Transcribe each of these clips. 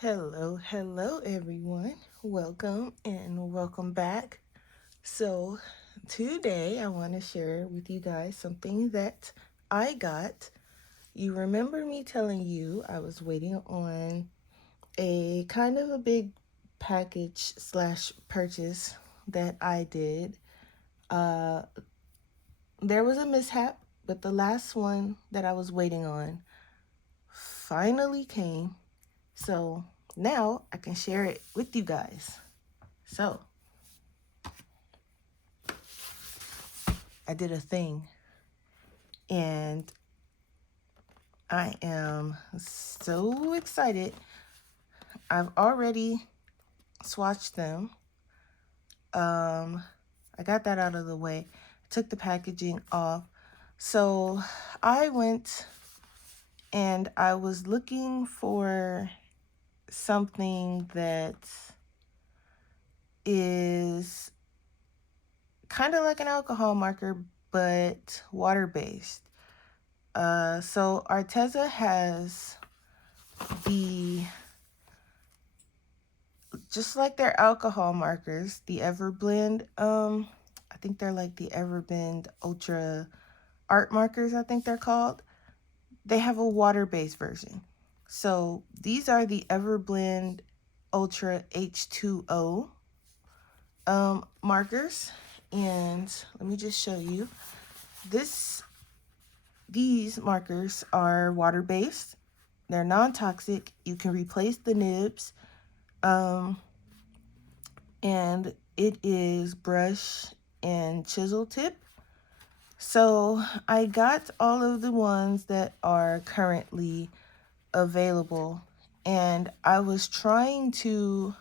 Hello everyone. Welcome and welcome back. So, today I want to share with you guys something that I got. You remember me telling you I was waiting on a kind of a big package slash purchase that I did. Uh, there was a mishap, but the last one that I was waiting on finally came. So now I can share it with you guys. So I did a thing and I am so excited. I've already swatched them. I got that out of the way. Took the packaging off. So I went and I was looking for something that is kind of like an alcohol marker, but water-based. So Arteza has the, just like their alcohol markers, the Everblend, I think they're like the Everblend Ultra Art Markers, I think they're called. They have a water-based version. So these are the Everblend Ultra H20 markers. And let me just show you. These markers are water-based. They're non-toxic. You can replace the nibs. And it is brush and chisel tip. So I got all of the ones that are currently available. And I was trying to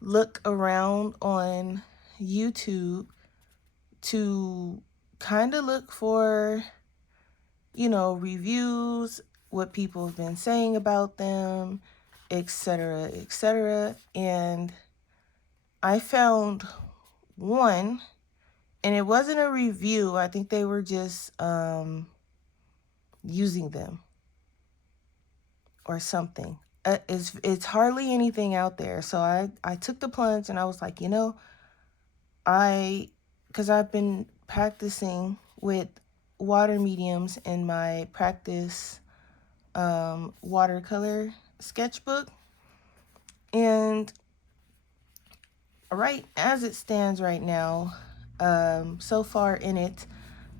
look around on YouTube to kind of look for, reviews, what people have been saying about them, etc., etc. And I found one, and it wasn't a review. I think they were just using them or something. It's hardly anything out there. So I took the plunge and I was like, because I've been practicing with water mediums in my practice watercolor sketchbook. And right as it stands right now, so far in it,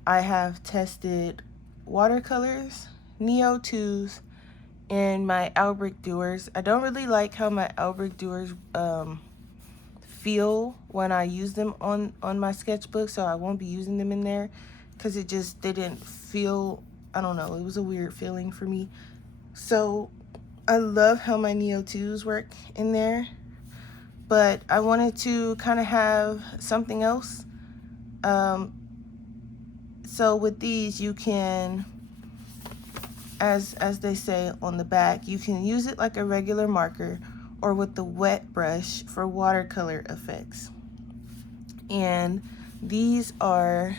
I have tested watercolors, Neo 2s, and my Albrecht Dewars. I don't really like how my Albrecht Dewars feel when I use them on my sketchbook, so I won't be using them in there because it just didn't feel, I don't know, it was a weird feeling for me. So I love how my Neo 2s work in there, but I wanted to kind of have something else. So with these, you can, as they say on the back, you can use it like a regular marker or with the wet brush for watercolor effects. And these are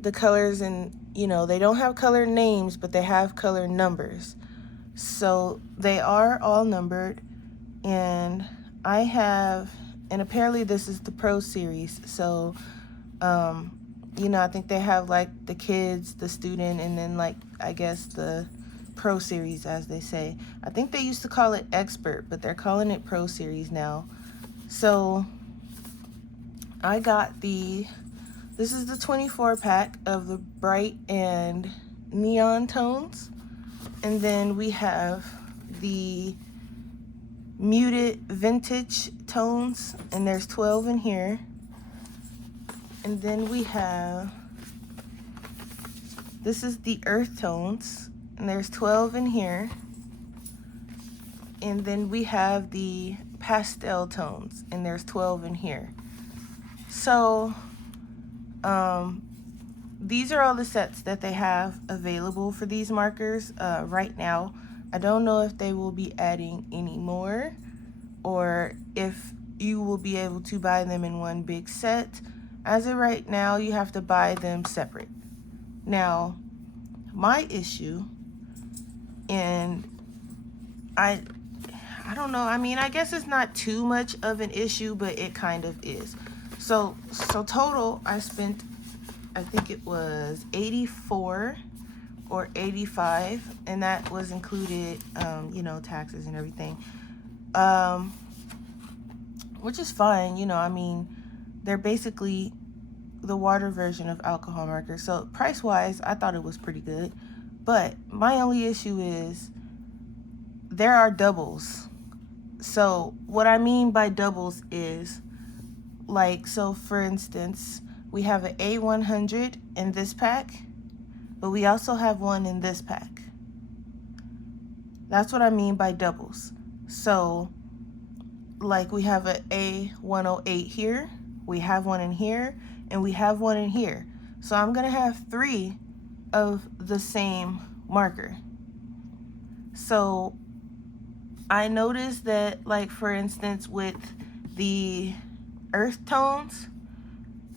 the colors, and they don't have color names, but they have color numbers. So they are all numbered, and and apparently this is the Pro Series. So, I think they have like the kids, the student, and then like, I guess the Pro Series, as they say. I think they used to call it Expert, but they're calling it Pro Series now. So I got this is the 24 pack of the bright and neon tones. And then we have the muted vintage tones, and there's 12 in here. And then we have, this is the earth tones, and there's 12 in here. And then we have the pastel tones, and there's 12 in here. So these are all the sets that they have available for these markers right now. I don't know if they will be adding any more, or if you will be able to buy them in one big set. As of right now, you have to buy them separate. Now, my issue, and I don't know. I mean, I guess it's not too much of an issue, but it kind of is. So total, I spent, I think it was 84 or 85, and that was included, you know, taxes and everything. Which is fine, you know, I mean, they're basically the water version of alcohol markers. So price-wise, I thought it was pretty good. But my only issue is there are doubles. So what I mean by doubles is, like, so for instance, we have an A100 in this pack, but we also have one in this pack. That's what I mean by doubles. So, like, we have an A108 here, we have one in here, and we have one in here. So I'm gonna have 3 of the same marker. So I noticed that, like, for instance, with the earth tones,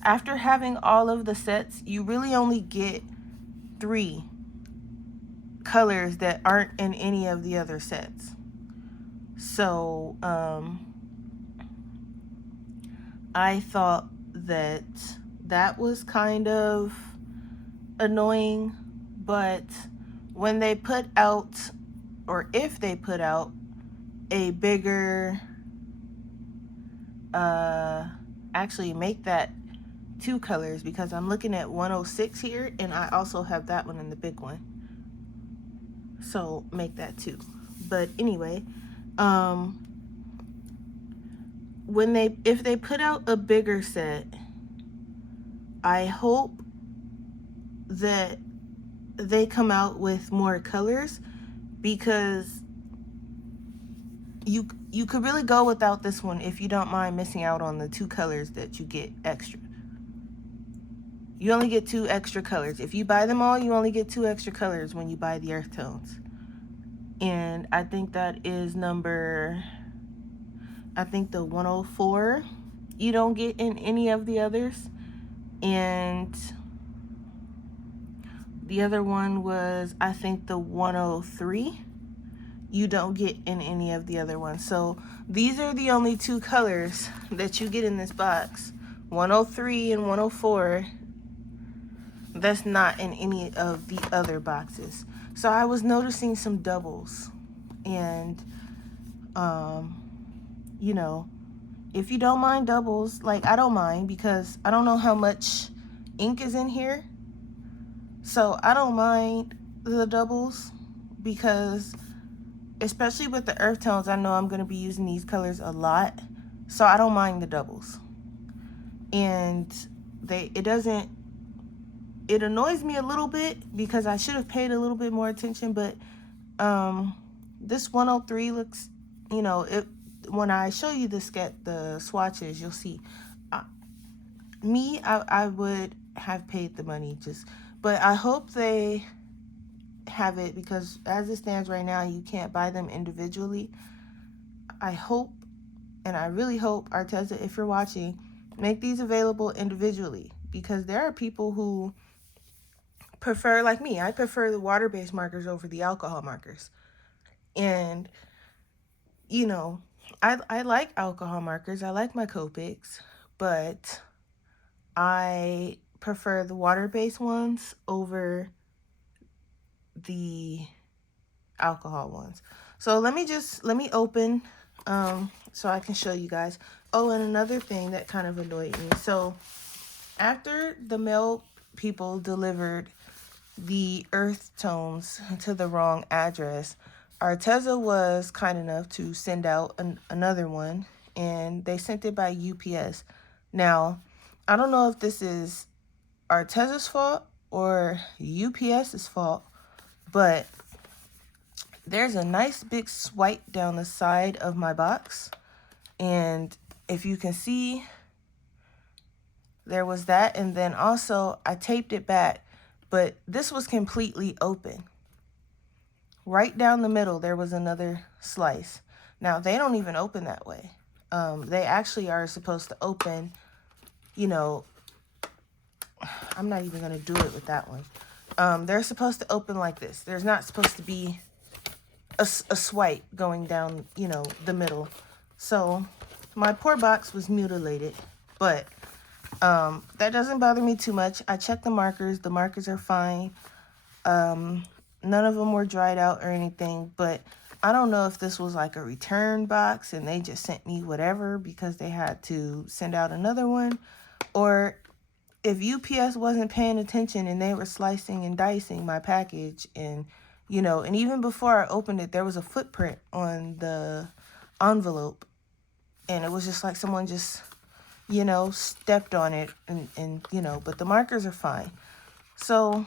after having all of the sets, you really only get 3 colors that aren't in any of the other sets. So I thought that that was kind of annoying, but when they put out, or if they put out a bigger, actually make that 2 colors, because I'm looking at 106 here, and I also have that one in the big one. So make that 2. But anyway, if they put out a bigger set, I hope that they come out with more colors, because you could really go without this one if you don't mind missing out on the 2 colors that you get extra. You only get 2 extra colors. If you buy them all, you only get 2 extra colors when you buy the earth tones. And I think that is number, I think the 104 you don't get in any of the others. And the other one was, I think, the 103 you don't get in any of the other ones. So these are the only 2 colors that you get in this box, 103 and 104. That's not in any of the other boxes. So I was noticing some doubles, and you know, if you don't mind doubles, like, I don't mind, because I don't know how much ink is in here. So I don't mind the doubles, because especially with the earth tones, I know I'm going to be using these colors a lot. So I don't mind the doubles. And it annoys me a little bit, because I should have paid a little bit more attention. But this 103 looks, you know, when I show you the swatches, you'll see. I would have paid the money, but I hope they have it, because as it stands right now, you can't buy them individually. I hope, and I really hope, Arteza, if you're watching, make these available individually, because there are people who prefer, like me, I prefer the water-based markers over the alcohol markers. And, you know, I like alcohol markers. I like my Copics, but I prefer the water-based ones over the alcohol ones. So let me open so I can show you guys. Oh, and another thing that kind of annoyed me. So after the mail people delivered the earth tones to the wrong address, Arteza was kind enough to send out another one, and they sent it by UPS. Now, I don't know if this is Arteza's fault or UPS's fault, but there's a nice big swipe down the side of my box, and if you can see, there was that. And then also I taped it back, but this was completely open. Right down the middle there was another slice. Now they don't even open that way. They actually are supposed to open, you know, I'm not even gonna do it with that one. They're supposed to open like this. There's not supposed to be a swipe going down, you know, the middle. So my poor box was mutilated, but that doesn't bother me too much. I checked the markers. The markers are fine. None of them were dried out or anything, but I don't know if this was like a return box and they just sent me whatever because they had to send out another one, or if UPS wasn't paying attention and they were slicing and dicing my package. And, you know, and even before I opened it, there was a footprint on the envelope, and it was just like someone just, you know, stepped on it, and you know, but the markers are fine. So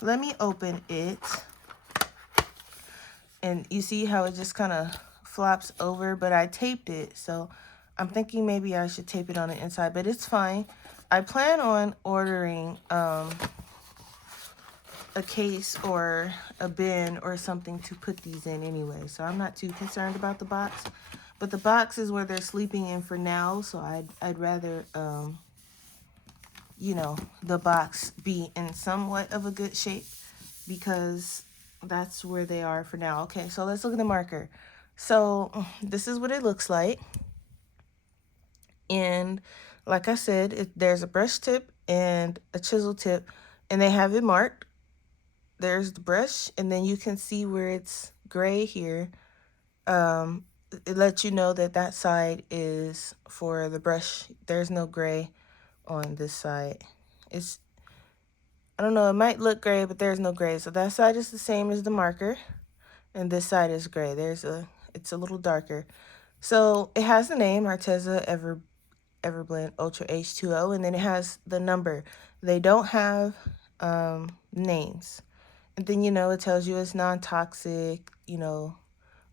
let me open it, and you see how it just kind of flops over, but I taped it, so I'm thinking maybe I should tape it on the inside, but it's fine. I plan on ordering a case or a bin or something to put these in anyway, so I'm not too concerned about the box. But the box is where they're sleeping in for now, so I'd rather, you know, the box be in somewhat of a good shape, because that's where they are for now. Okay, so let's look at the marker. So this is what it looks like. And like I said, there's a brush tip and a chisel tip, and they have it marked. There's the brush, and then you can see where it's gray here. It lets you know that that side is for the brush. There's no gray on this side. It's, I don't know, it might look gray, but there's no gray. So that side is the same as the marker, and this side is gray. It's a little darker. So it has the name Arteza Everblend Ultra H2O, and then it has the number. They don't have names. And then, you know, it tells you it's non-toxic, you know,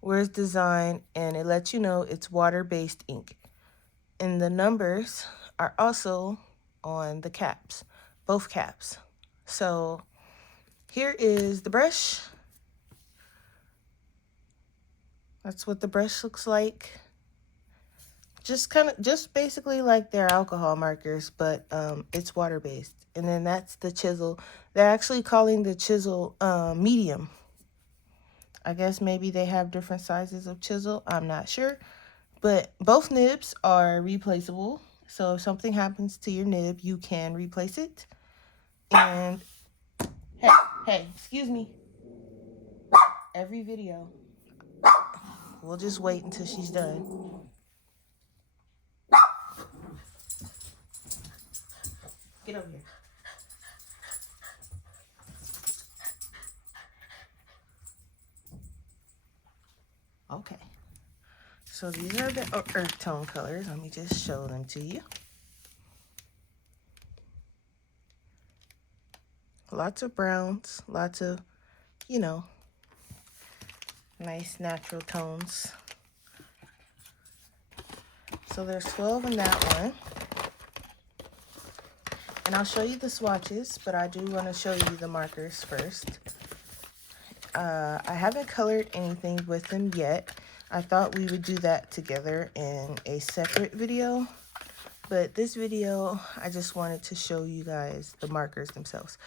where it's designed, and it lets you know it's water-based ink. And the numbers are also on the caps, both caps. So here is the brush. That's what the brush looks like. Just basically like their alcohol markers, but it's water-based. And then that's the chisel. They're actually calling the chisel medium. I guess maybe they have different sizes of chisel. I'm not sure. But both nibs are replaceable. So if something happens to your nib, you can replace it. And hey, excuse me. Every video. We'll just wait until she's done. Get over here. Okay. So these are the earth tone colors. Let me just show them to you. Lots of browns, lots of, you know, nice natural tones. So there's 12 in that one. And I'll show you the swatches, but I do want to show you the markers first. I haven't colored anything with them yet. I thought we would do that together in a separate video. But this video, I just wanted to show you guys the markers themselves.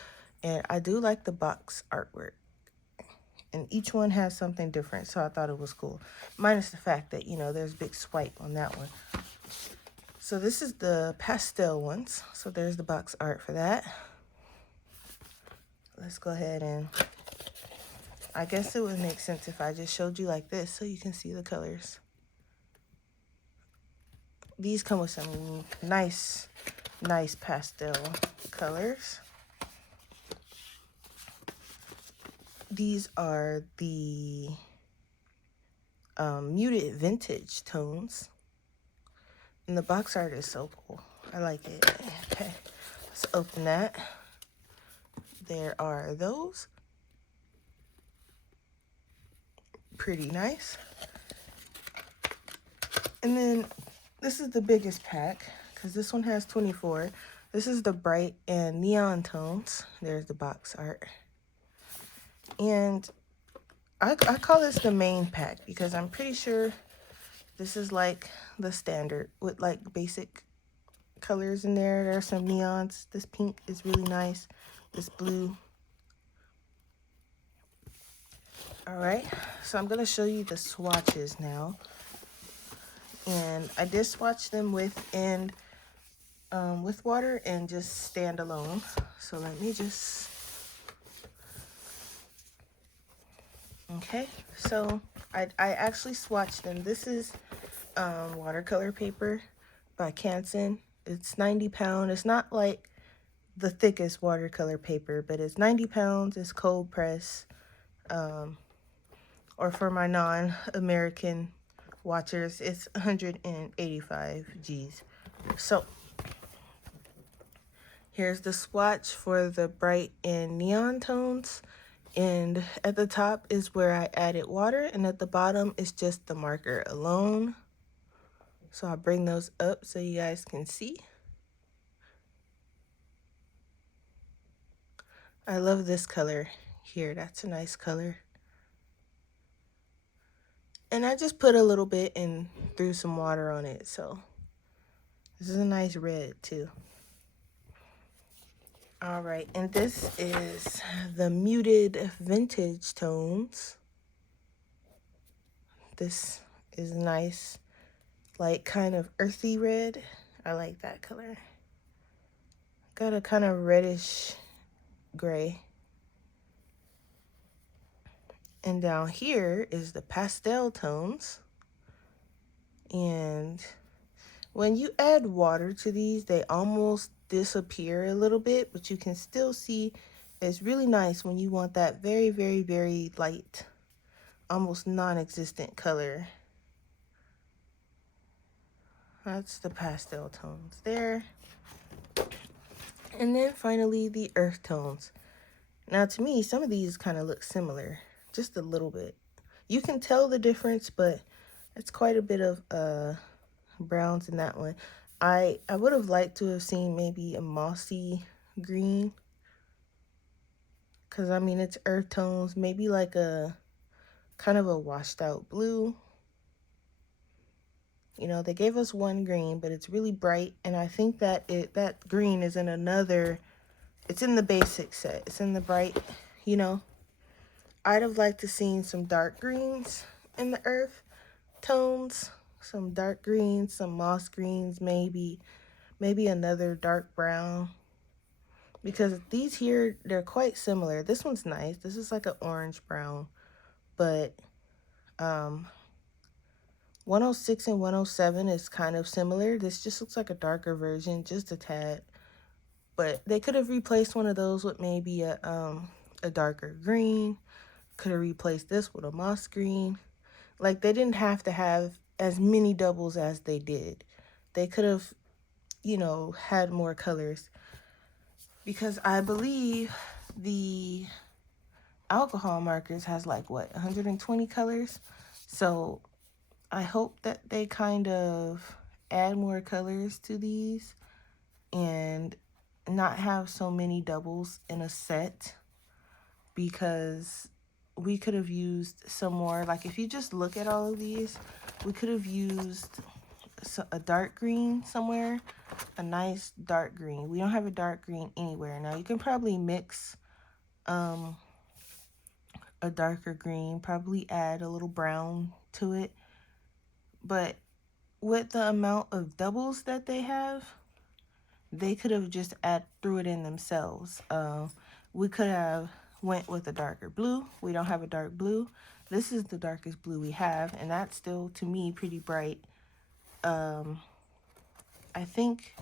And I do like the box artwork. And each one has something different, so I thought it was cool. Minus the fact that, you know, there's a big swipe on that one. So this is the pastel ones. So there's the box art for that. Let's go ahead and, I guess it would make sense if I just showed you like this so you can see the colors. These come with some nice pastel colors. These are the muted vintage tones. And the box art is so cool. I like it. Okay, let's open that. There are those. Pretty nice. And then this is the biggest pack, because this one has 24. This is the bright and neon tones. There's the box art. And I call this the main pack because I'm pretty sure this is like the standard with like basic colors in there. There are some neons. This pink is really nice. This blue. All right, so I'm gonna show you the swatches now. And I did swatch them with water and just stand alone. So let me just, okay, so I actually swatched them. This is watercolor paper by Canson. It's 90 pound. It's not like the thickest watercolor paper, but it's 90 pounds. It's cold press. Or for my non-American watchers, it's 185 G's. So here's the swatch for the bright and neon tones. And at the top is where I added water, and at the bottom is just the marker alone. So I'll bring those up so you guys can see. I love this color here. That's a nice color. And I just put a little bit and threw some water on it. So this is a nice red too. All right, and this is the muted vintage tones. This is nice, like kind of earthy red. I like that color. Got a kind of reddish gray. And down here is the pastel tones. And when you add water to these, they almost disappear a little bit, but you can still see it's really nice when you want that very, very, very light, almost non-existent color. That's the pastel tones there. And then finally the earth tones. Now to me, some of these kind of look similar, just a little bit. You can tell the difference, but it's quite a bit of browns in that one. I would have liked to have seen maybe a mossy green, because I mean it's earth tones, maybe like a kind of a washed out blue. You know, they gave us one green, but it's really bright, and I think that that green is in another, it's in the basic set. It's in the bright, you know. I'd have liked to seen some dark greens in the earth tones, some dark greens, some moss greens, maybe another dark brown, because these here, they're quite similar. This one's nice. This is like an orange brown, but 106 and 107 is kind of similar. This just looks like a darker version, just a tad. But they could have replaced one of those with maybe a darker green. Could have replaced this with a moss green. Like, they didn't have to have as many doubles as they did. They could have, you know, had more colors. Because I believe the alcohol markers has like, what, 120 colors? So I hope that they kind of add more colors to these and not have so many doubles in a set, because we could have used some more. Like, if you just look at all of these, we could have used a dark green somewhere, a nice dark green. We don't have a dark green anywhere. Now you can probably mix a darker green, probably add a little brown to it, but with the amount of doubles that they have, they could have just threw it in themselves. We could have went with a darker blue. We don't have a dark blue. This is the darkest blue we have, and that's still, to me, pretty bright. I think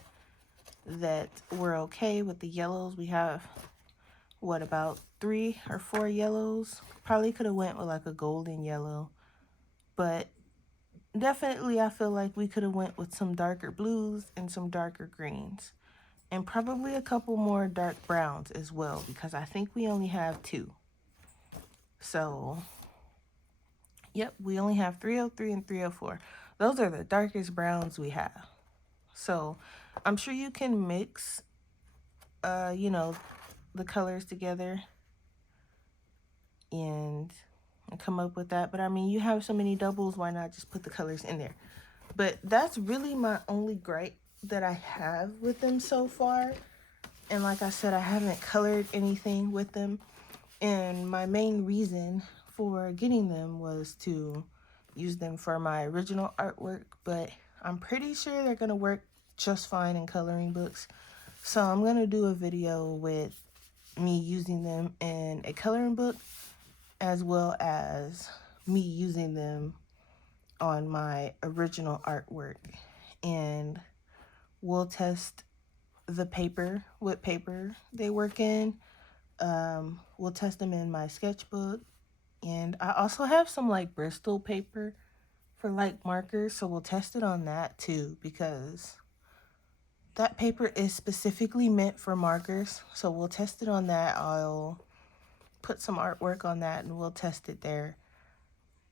that we're okay with the yellows. We have, what, about 3 or 4 yellows? Probably could have went with like a golden yellow, but definitely I feel like we could have went with some darker blues and some darker greens, and probably a couple more dark browns as well, because I think we only have 2. So, yep, we only have 303 and 304. Those are the darkest browns we have. So, I'm sure you can mix, you know, the colors together and come up with that. But I mean, you have so many doubles, why not just put the colors in there? But that's really my only gripe that I have with them so far. And like I said, I haven't colored anything with them. And my main reason for getting them was to use them for my original artwork, but I'm pretty sure they're going to work just fine in coloring books. So I'm going to do a video with me using them in a coloring book, as well as me using them on my original artwork. And we'll test the paper, what paper they work in. We'll test them in my sketchbook. And I also have some like Bristol paper for like markers, so we'll test it on that too, because that paper is specifically meant for markers. So we'll test it on that. I'll put some artwork on that and we'll test it there.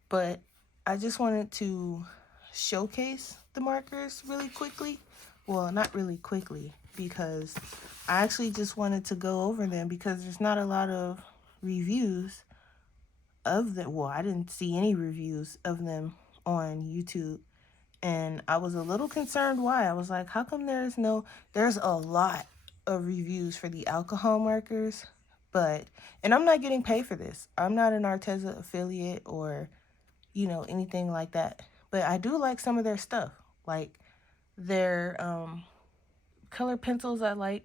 But I just wanted to showcase the markers really quickly. Well, not really quickly, because I actually just wanted to go over them because there's not a lot of reviews of them. Well, I didn't see any reviews of them on YouTube, and I was a little concerned why. I was like, how come there's a lot of reviews for the alcohol markers, and I'm not getting paid for this. I'm not an Arteza affiliate or, anything like that. But I do like some of their stuff, like their color pencils I like,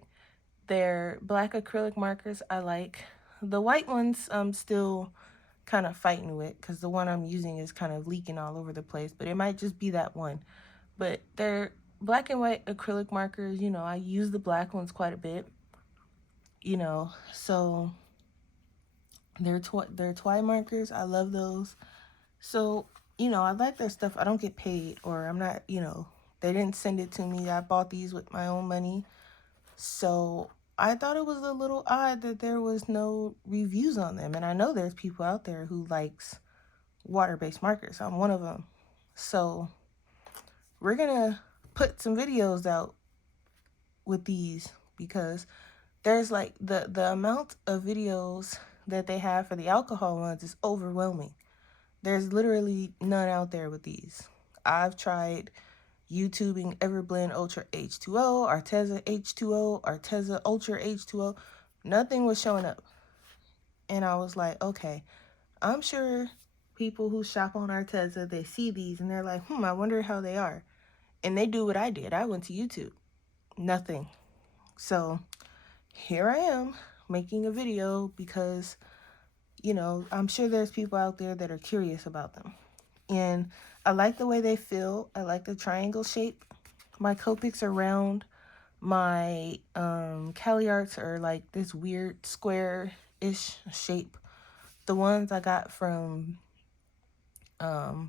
their black acrylic markers I like. The white ones I'm still kind of fighting with because the one I'm using is kind of leaking all over the place, but it might just be that one. But they're black and white acrylic markers, I use the black ones quite a bit, so they're Twi markers. I love those. So, I like their stuff. I don't get paid, or I'm not, they didn't send it to me. I bought these with my own money. So I thought it was a little odd that there was no reviews on them. And I know there's people out there who likes water-based markers. I'm one of them. So we're going to put some videos out with these, because there's like the amount of videos that they have for the alcohol ones is overwhelming. There's literally none out there with these. I've tried YouTubing Everblend Ultra H2O, Arteza H2O, Arteza Ultra H2O. Nothing was showing up. And I was like, okay, I'm sure people who shop on Arteza, they see these and they're like, I wonder how they are. And they do what I did. I went to YouTube. Nothing. So here I am making a video because, I'm sure there's people out there that are curious about them. And I like the way they feel. I like the triangle shape. My Copics are round. My Cali Arts are like this weird square-ish shape. The ones I got from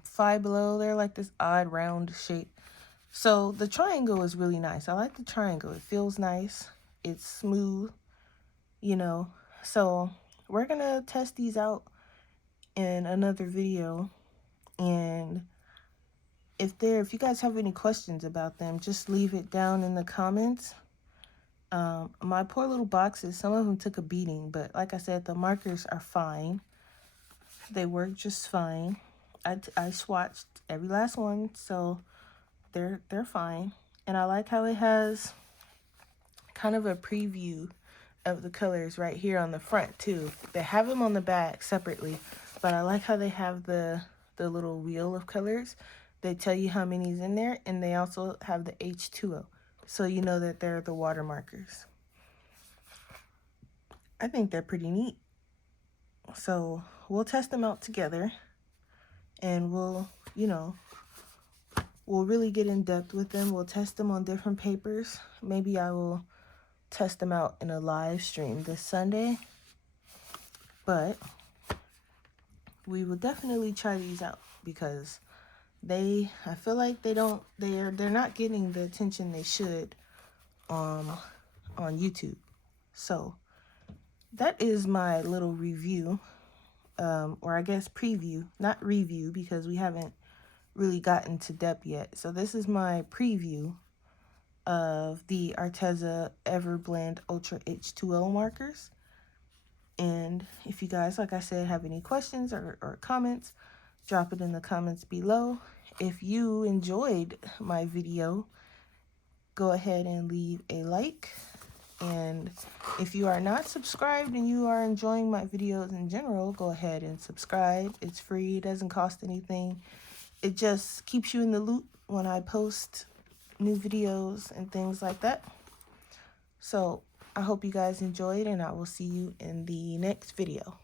Five Below, they're like this odd round shape. So the triangle is really nice. I like the triangle. It feels nice. It's smooth, So we're going to test these out in another video. And if you guys have any questions about them, just leave it down in the comments. My poor little boxes, some of them took a beating, but like I said, the markers are fine. They work just fine. I swatched every last one, so they're fine. And I like how it has kind of a preview of the colors right here on the front too. They have them on the back separately, but I like how they have the little wheel of colors. They tell you how many's in there, and they also have the H2O, so you know that they're the water markers. I think they're pretty neat. So we'll test them out together, and we'll really get in depth with them. We'll test them on different papers. Maybe I will test them out in a live stream this Sunday, but we will definitely try these out because I feel like they're not getting the attention they should on YouTube. So that is my little review, or I guess preview, not review, because we haven't really gotten to depth yet. So this is my preview of the Arteza Everblend Ultra H2O markers. And if you guys, like I said, have any questions or comments, drop it in the comments below. If you enjoyed my video, go ahead and leave a like. And if you are not subscribed and you are enjoying my videos in general, go ahead and subscribe. It's free, it doesn't cost anything. It just keeps you in the loop when I post new videos and things like that. So I hope you guys enjoyed, and I will see you in the next video.